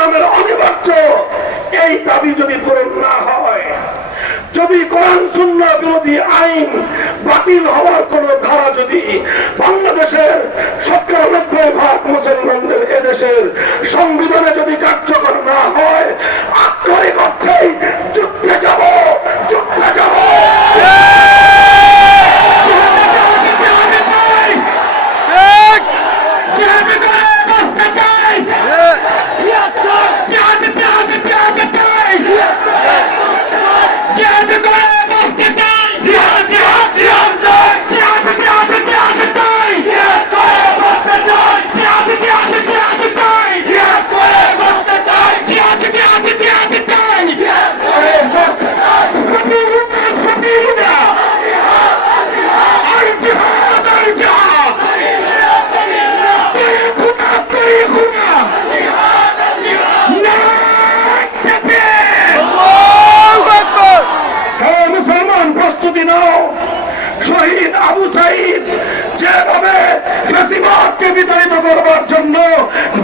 ইসলামের অনিবার্য এই দাবি যদি পূরণ না হয়, যদি কোরআন শূন্য বিরোধী আইন বাতিল হওয়ার কোন ধারা যদি বাংলাদেশের শতকরা নব্বই ভাগ মুসলমানদের এদেশের সংবিধানে ফেসিবাদকে বিতাড়িত করবার জন্য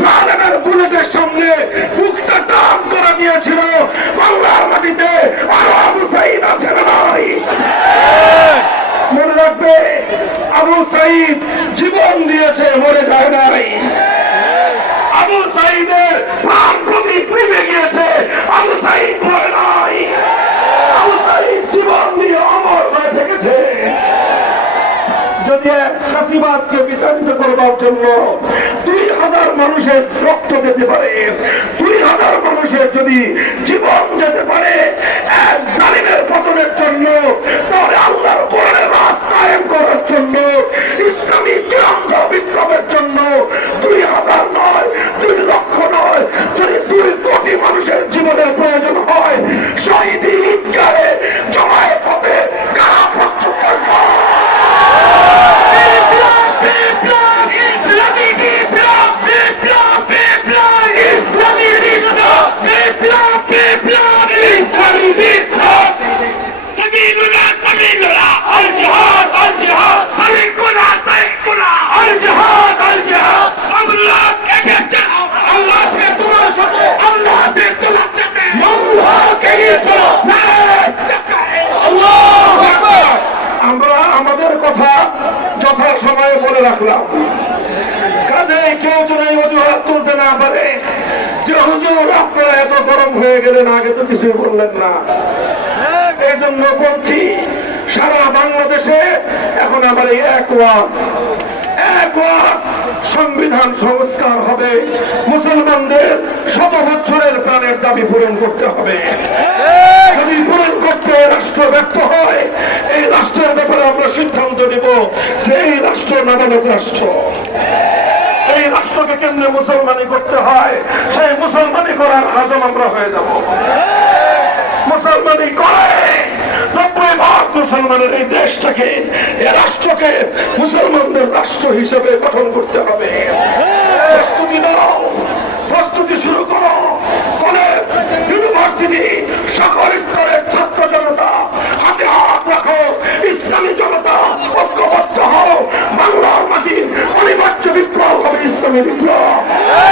জালেমের বুলেটের সঙ্গে বুকটা টান করে দিয়েছিল বাংলার মাটিতে আরও আবু সাইদ আছে না নাই? মনে রাখবে, আবু সাইদ জীবন দিয়েছে, মরে যায় নাই। আবু সাইদের প্রাণ প্রতীক গিয়েছে ফাঁসিবাদকে বিতাড়িত করবার জন্য দুই হাজার মানুষের রক্ত যেতে পারে। দুই হাজার মানুষের যদি জীবন আমাদের কথা যথা সময়ে বলে রাখলাম। কাজে কেউ যেন এই অজুহাত তুলতে না পারে। যে হুজুর, আপনারা এত গরম হয়ে গেলেন, আগে তো কিছুই বললেন না। এই জন্য বলছি, সারা বাংলাদেশে এখন আমার এই এক ওয়াজ। এক ওয়াজ সংবিধান সংস্কার হবে। মুসলমানদের শত বছরের প্রাণের দাবি পূরণ করতে হবে। যদি পূরণ করতে রাষ্ট্র ব্যর্থ যে এই রাষ্ট্র নামানক রাষ্ট্র, এই রাষ্ট্রকে কেন্দ্রে মুসলমানি করতে হয়, সেই মুসলমানি করার আজম আমরা হয়ে যাব। মুসলমানি করে মুসলমানের এই দেশটাকে এই রাষ্ট্রকে মুসলমানদের রাষ্ট্র হিসেবে গঠন করতে হবে। প্রস্তুতি নাও। বিপ্লব